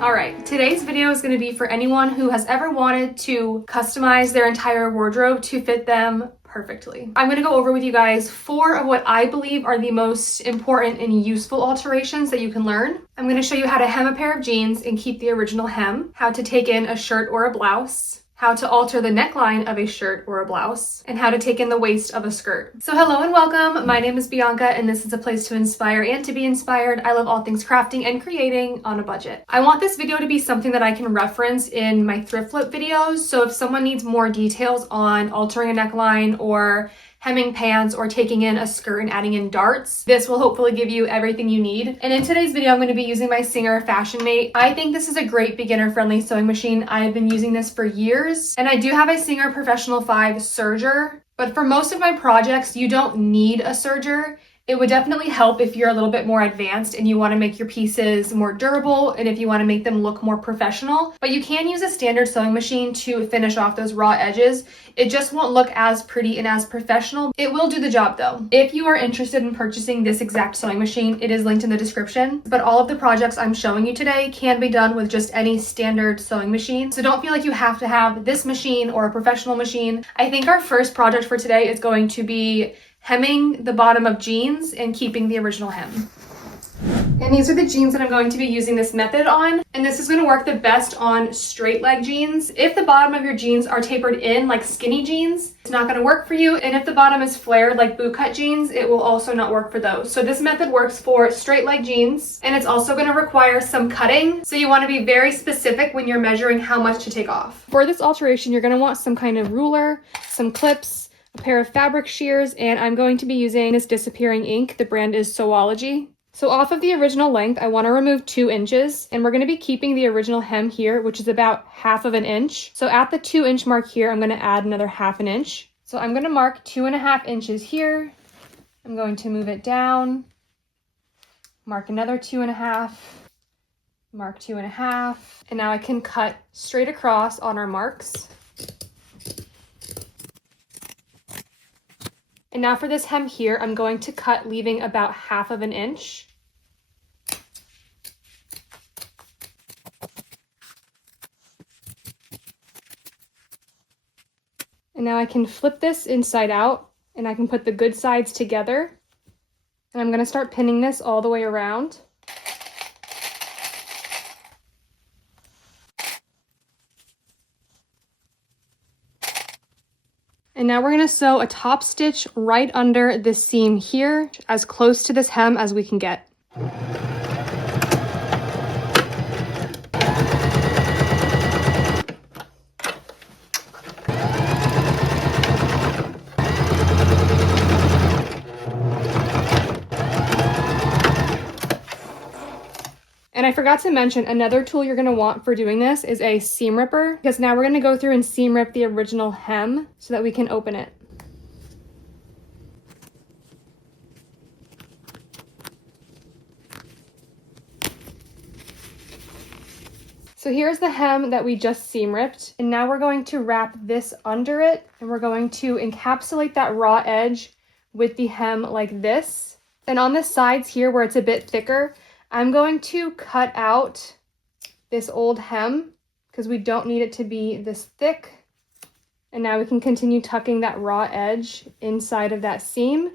Alright, today's video is going to be for anyone who has ever wanted to customize their entire wardrobe to fit them perfectly. I'm going to go over with you guys 4 of what I believe are the most important and useful alterations that you can learn. I'm going to show you how to hem a pair of jeans and keep the original hem, how to take in a shirt or a blouse, how to alter the neckline of a shirt or a blouse, and how to take in the waist of a skirt. So hello and welcome. My name is Bianca and this is a place to inspire and to be inspired. I love all things crafting and creating on a budget. I want this video to be something that I can reference in my thrift flip videos. So if someone needs more details on altering a neckline or hemming pants or taking in a skirt and adding in darts, this will hopefully give you everything you need. And in today's video, I'm going to be using my Singer Fashion Mate. I think this is a great beginner-friendly sewing machine. I've been using this for years, and I do have a Singer Professional 5 serger, but for most of my projects, you don't need a serger. It would definitely help if you're a little bit more advanced and you want to make your pieces more durable and if you want to make them look more professional. But you can use a standard sewing machine to finish off those raw edges. It just won't look as pretty and as professional. It will do the job though. If you are interested in purchasing this exact sewing machine, it is linked in the description. But all of the projects I'm showing you today can be done with just any standard sewing machine. So don't feel like you have to have this machine or a professional machine. I think our first project for today is going to be hemming the bottom of jeans and keeping the original hem. And these are the jeans that I'm going to be using this method on. And this is going to work the best on straight leg jeans. If the bottom of your jeans are tapered in like skinny jeans, it's not going to work for you. And if the bottom is flared like boot cut jeans, it will also not work for those. So this method works for straight leg jeans, and it's also going to require some cutting. So you want to be very specific when you're measuring how much to take off. For this alteration, you're going to want some kind of ruler, some clips, a pair of fabric shears, and I'm going to be using this disappearing ink. The brand is Sewology. So off of the original length, I want to remove 2 inches, and we're going to be keeping the original hem here, which is about 1/2 of an inch. So at the 2-inch mark here, I'm going to add another 1/2 an inch. So I'm going to mark 2.5 inches here. I'm going to move it down, mark another 2.5, mark 2.5, and now I can cut straight across on our marks. And now for this hem here, I'm going to cut leaving about 1/2 of an inch. And now I can flip this inside out and I can put the good sides together. And I'm going to start pinning this all the way around. And now we're going to sew a top stitch right under this seam here, as close to this hem as we can get. And I forgot to mention, another tool you're going to want for doing this is a seam ripper, because now we're going to go through and seam rip the original hem so that we can open it. So here's the hem that we just seam ripped, and now we're going to wrap this under it, and we're going to encapsulate that raw edge with the hem like this. And on the sides here where it's a bit thicker, I'm going to cut out this old hem because we don't need it to be this thick. And now we can continue tucking that raw edge inside of that seam.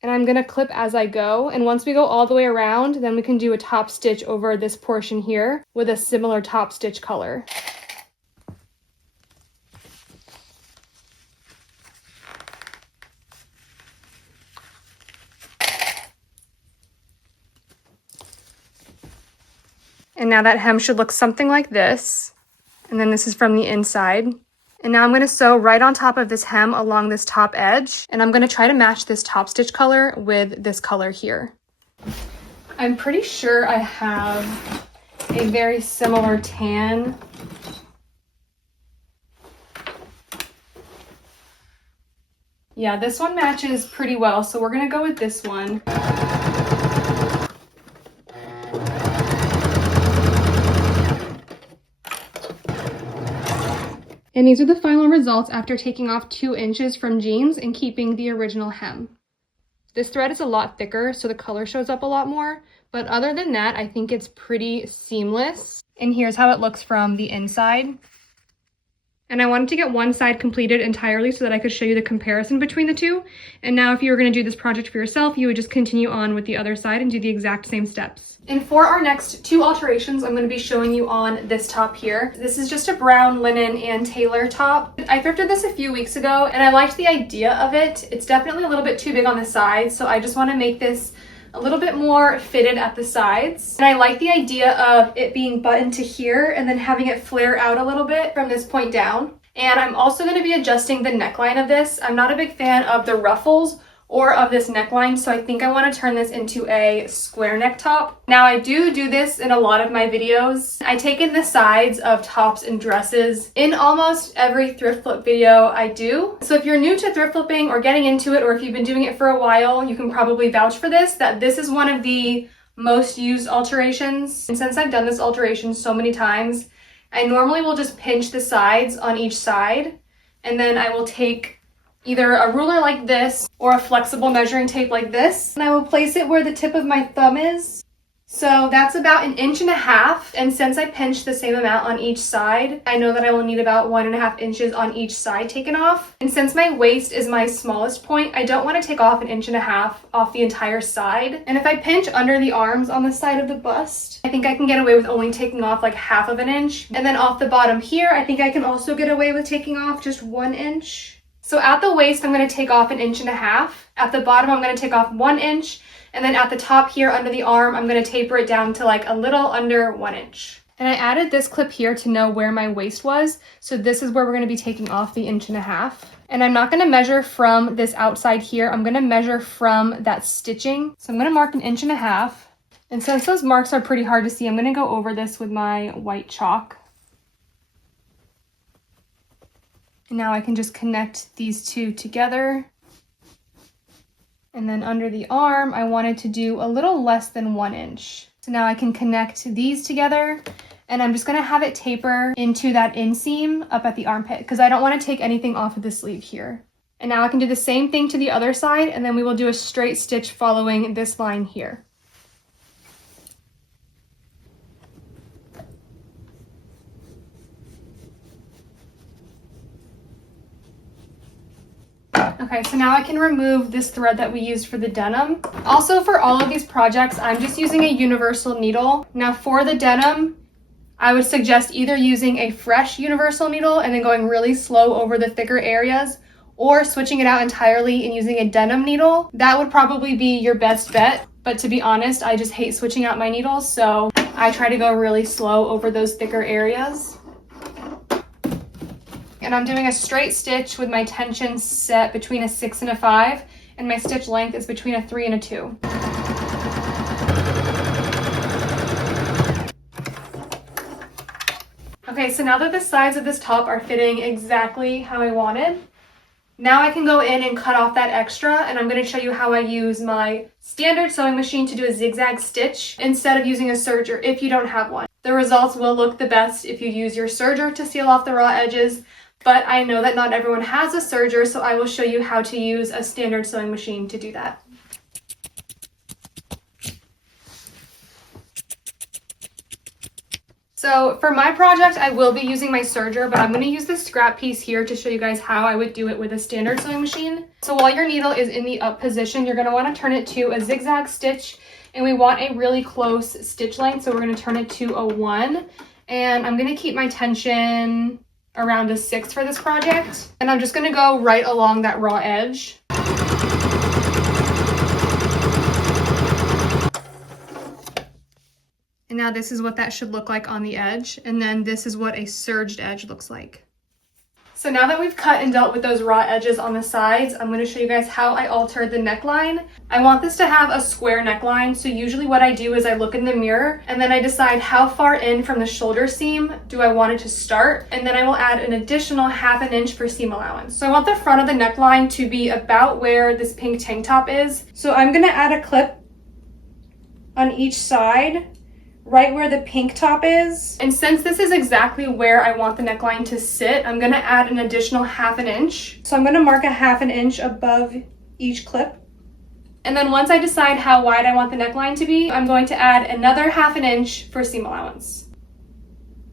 And I'm going to clip as I go. And once we go all the way around, then we can do a top stitch over this portion here with a similar top stitch color. And now that hem should look something like this. And then this is from the inside. And now I'm going to sew right on top of this hem along this top edge. And I'm going to try to match this top stitch color with this color here. I'm pretty sure I have a very similar tan. Yeah, this one matches pretty well. So we're going to go with this one. And these are the final results after taking off 2 inches from jeans and keeping the original hem. This thread is a lot thicker, so the color shows up a lot more. But other than that, I think it's pretty seamless. And here's how it looks from the inside. And I wanted to get one side completed entirely so that I could show you the comparison between the two. And now if you were going to do this project for yourself, you would just continue on with the other side and do the exact same steps. And for our next two alterations, I'm going to be showing you on this top here. This is just a brown linen and tailor top. I thrifted this a few weeks ago and I liked the idea of it. It's definitely a little bit too big on the sides, so I just want to make this a little bit more fitted at the sides. And I like the idea of it being buttoned to here and then having it flare out a little bit from this point down. And I'm also going to be adjusting the neckline of this. I'm not a big fan of the ruffles or of this neckline, so I think I want to turn this into a square neck top. Now I do this in a lot of my videos. I take in the sides of tops and dresses in almost every thrift flip video I do. So if you're new to thrift flipping or getting into it, or if you've been doing it for a while, you can probably vouch for this, that this is one of the most used alterations. And since I've done this alteration so many times, I normally will just pinch the sides on each side, and then I will take either a ruler like this or a flexible measuring tape like this, and I will place it where the tip of my thumb is. So that's about 1.5 inches, and since I pinched the same amount on each side, I know that I will need about 1.5 inches on each side taken off. And since my waist is my smallest point, I don't want to take off 1.5 inches off the entire side. And if I pinch under the arms on the side of the bust, I think I can get away with only taking off like 1/2 inch. And then off the bottom here, I think I can also get away with taking off just 1 inch. So at the waist, I'm going to take off 1.5 inches. At the bottom, I'm going to take off 1 inch. And then at the top here under the arm, I'm going to taper it down to like a little under 1 inch. And I added this clip here to know where my waist was. So this is where we're going to be taking off the 1.5 inches. And I'm not going to measure from this outside here. I'm going to measure from that stitching. So I'm going to mark 1.5 inches. And since those marks are pretty hard to see, I'm going to go over this with my white chalk. And now I can just connect these two together. And then under the arm, I wanted to do a little less than 1 inch. So now I can connect these together, and I'm just gonna have it taper into that inseam up at the armpit because I don't want to take anything off of the sleeve here. And now I can do the same thing to the other side, and then we will do a straight stitch following this line here. Okay, so now I can remove this thread that we used for the denim. Also, for all of these projects, I'm just using a universal needle. Now for the denim, I would suggest either using a fresh universal needle and then going really slow over the thicker areas, or switching it out entirely and using a denim needle. That would probably be your best bet. But to be honest, I just hate switching out my needles, so I try to go really slow over those thicker areas. And I'm doing a straight stitch with my tension set between a 6 and a 5, and my stitch length is between a 3 and a 2. Okay, so now that the sides of this top are fitting exactly how I wanted, now I can go in and cut off that extra, and I'm going to show you how I use my standard sewing machine to do a zigzag stitch instead of using a serger if you don't have one. The results will look the best if you use your serger to seal off the raw edges, but I know that not everyone has a serger, so I will show you how to use a standard sewing machine to do that. So for my project, I will be using my serger, but I'm going to use this scrap piece here to show you guys how I would do it with a standard sewing machine. So while your needle is in the up position, you're going to want to turn it to a zigzag stitch, and we want a really close stitch length, so we're going to turn it to a 1, and I'm going to keep my tension around a 6 for this project, and I'm just going to go right along that raw edge. And now this is what that should look like on the edge, and then this is what a serged edge looks like. So now that we've cut and dealt with those raw edges on the sides, I'm going to show you guys how I altered the neckline. I want this to have a square neckline, so usually what I do is I look in the mirror and then I decide how far in from the shoulder seam do I want it to start, and then I will add an additional 1/2 inch for seam allowance. So I want the front of the neckline to be about where this pink tank top is. So I'm going to add a clip on each side, right where the pink top is. And since this is exactly where I want the neckline to sit, I'm going to add an additional 1/2 inch. So I'm going to mark a 1/2 inch above each clip. And then once I decide how wide I want the neckline to be, I'm going to add another 1/2 inch for seam allowance.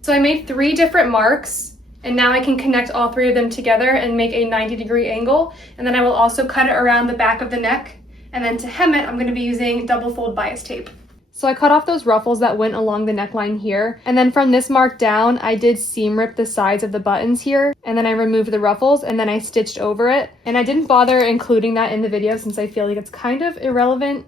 So I made 3 different marks, and now I can connect all 3 of them together and make a 90-degree angle. And then I will also cut it around the back of the neck. And then to hem it, I'm going to be using double fold bias tape. So I cut off those ruffles that went along the neckline here. And then from this mark down, I did seam rip the sides of the buttons here. And then I removed the ruffles and then I stitched over it. And I didn't bother including that in the video since I feel like it's kind of irrelevant.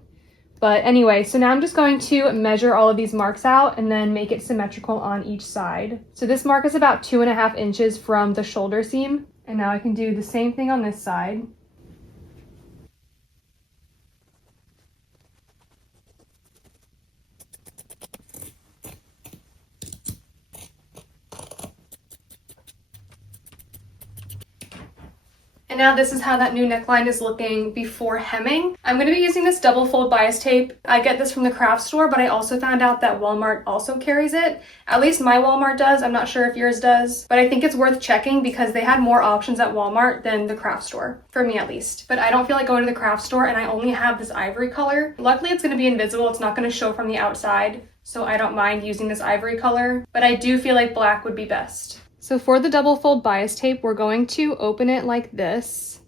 But anyway, so now I'm just going to measure all of these marks out and then make it symmetrical on each side. So this mark is about 2.5 inches from the shoulder seam. And now I can do the same thing on this side. And now this is how that new neckline is looking before hemming. I'm going to be using this double fold bias tape. I get this from the craft store, but I also found out that Walmart also carries it. At least my Walmart does. I'm not sure if yours does, but I think it's worth checking because they had more options at Walmart than the craft store, for me at least. But I don't feel like going to the craft store and I only have this ivory color. Luckily it's going to be invisible. It's not going to show from the outside, so I don't mind using this ivory color, but I do feel like black would be best. So for the double fold bias tape, we're going to open it like this.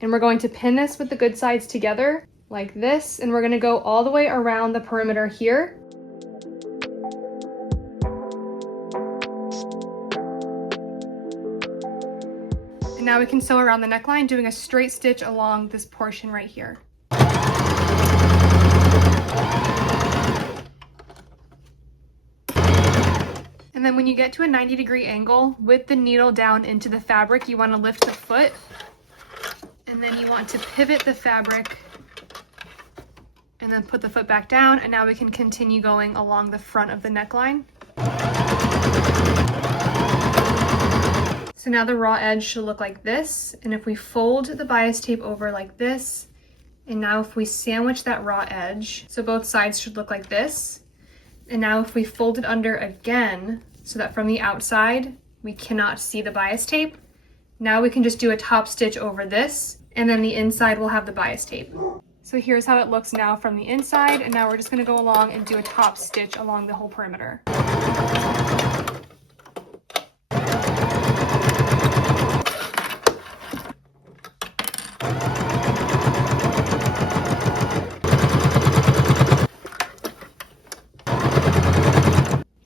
And we're going to pin this with the good sides together like this. And we're going to go all the way around the perimeter here. And now we can sew around the neckline, doing a straight stitch along this portion right here. And then when you get to a 90-degree angle with the needle down into the fabric, you want to lift the foot and then you want to pivot the fabric and then put the foot back down. And now we can continue going along the front of the neckline. So now the raw edge should look like this. And if we fold the bias tape over like this, and now if we sandwich that raw edge, so both sides should look like this. And now if we fold it under again, so that from the outside, we cannot see the bias tape, now we can just do a top stitch over this, and then the inside will have the bias tape. So here's how it looks now from the inside, and now we're just gonna go along and do a top stitch along the whole perimeter.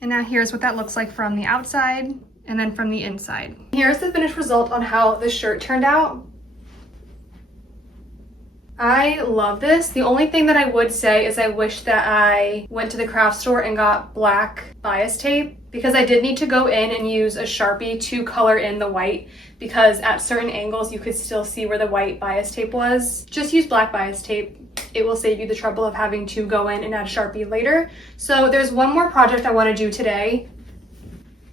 Now here's what that looks like from the outside and then from the inside. Here's the finished result on how the shirt turned out. I love this. The only thing that I would say is I wish that I went to the craft store and got black bias tape, because I did need to go in and use a Sharpie to color in the white, because at certain angles you could still see where the white bias tape was. Just use black bias tape. It will save you the trouble of having to go in and add Sharpie later. So there's one more project I want to do today.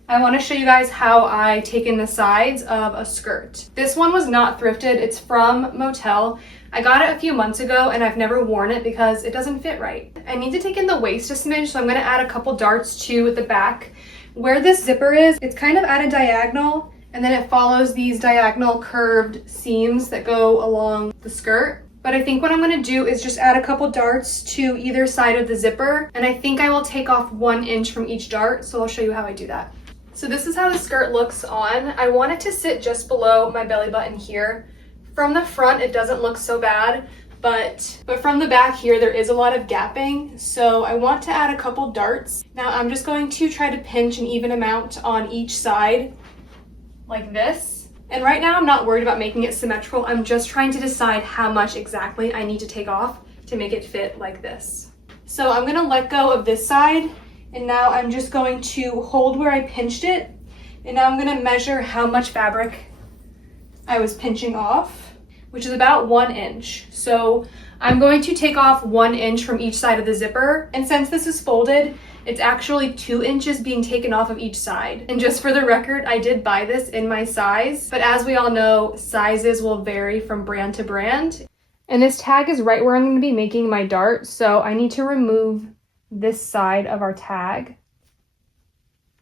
I want to show you guys how I take in the sides of a skirt. This one was not thrifted. It's from Motel. I got it a few months ago and I've never worn it because it doesn't fit right. I need to take in the waist a smidge, so I'm going to add a couple darts to the back. Where this zipper is, it's kind of at a diagonal, and then it follows these diagonal curved seams that go along the skirt. But I think what I'm going to do is just add a couple darts to either side of the zipper, and I think I will take off 1 inch from each dart, so I'll show you how I do that. So this is how the skirt looks on. I want it to sit just below my belly button here. From the front, it doesn't look so bad, but from the back here, there is a lot of gapping, so I want to add a couple darts. Now I'm just going to try to pinch an even amount on each side, like this. And right now I'm not worried about making it symmetrical. I'm just trying to decide how much exactly I need to take off to make it fit like this. So I'm gonna let go of this side, and now I'm just going to hold where I pinched it, and now I'm gonna measure how much fabric I was pinching off, which is about 1 inch. So I'm going to take off 1 inch from each side of the zipper, and since this is folded, it's actually 2 inches being taken off of each side. And just for the record, I did buy this in my size, but as we all know, sizes will vary from brand to brand. And this tag is right where I'm going to be making my dart, so I need to remove this side of our tag.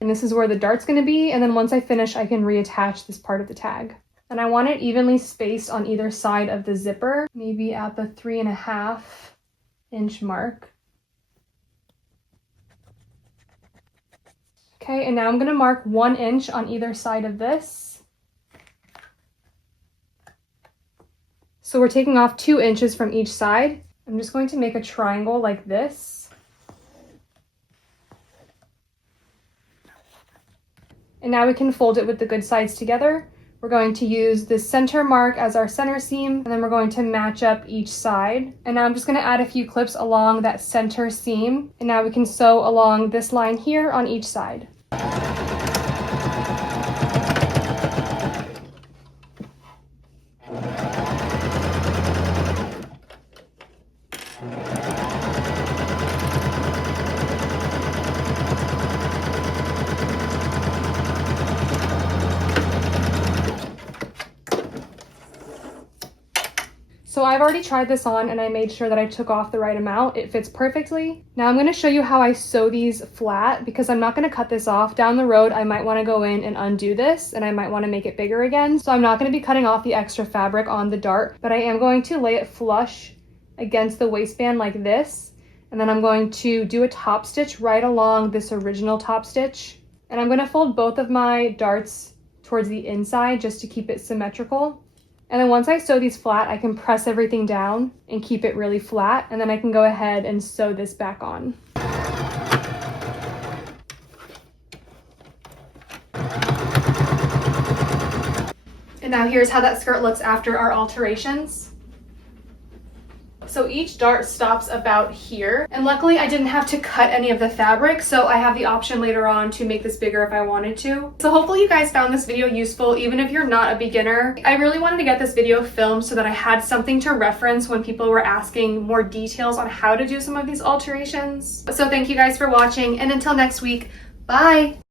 And this is where the dart's going to be, and then once I finish, I can reattach this part of the tag. And I want it evenly spaced on either side of the zipper, maybe at the 3.5-inch mark. Okay, and now I'm going to mark 1 inch on either side of this. So we're taking off 2 inches from each side. I'm just going to make a triangle like this. And now we can fold it with the good sides together. We're going to use the center mark as our center seam, and then we're going to match up each side. And now I'm just going to add a few clips along that center seam. And now we can sew along this line here on each side. So I've already tried this on and I made sure that I took off the right amount. It fits perfectly. Now I'm going to show you how I sew these flat because I'm not going to cut this off. Down the road, I might want to go in and undo this and I might want to make it bigger again. So I'm not going to be cutting off the extra fabric on the dart, but I am going to lay it flush against the waistband like this. And then I'm going to do a top stitch right along this original top stitch. And I'm going to fold both of my darts towards the inside just to keep it symmetrical. And then once I sew these flat, I can press everything down and keep it really flat. And then I can go ahead and sew this back on. And now here's how that skirt looks after our alterations. So each dart stops about here. And luckily I didn't have to cut any of the fabric, so I have the option later on to make this bigger if I wanted to. So hopefully you guys found this video useful, even if you're not a beginner. I really wanted to get this video filmed so that I had something to reference when people were asking more details on how to do some of these alterations. So thank you guys for watching, and until next week, bye!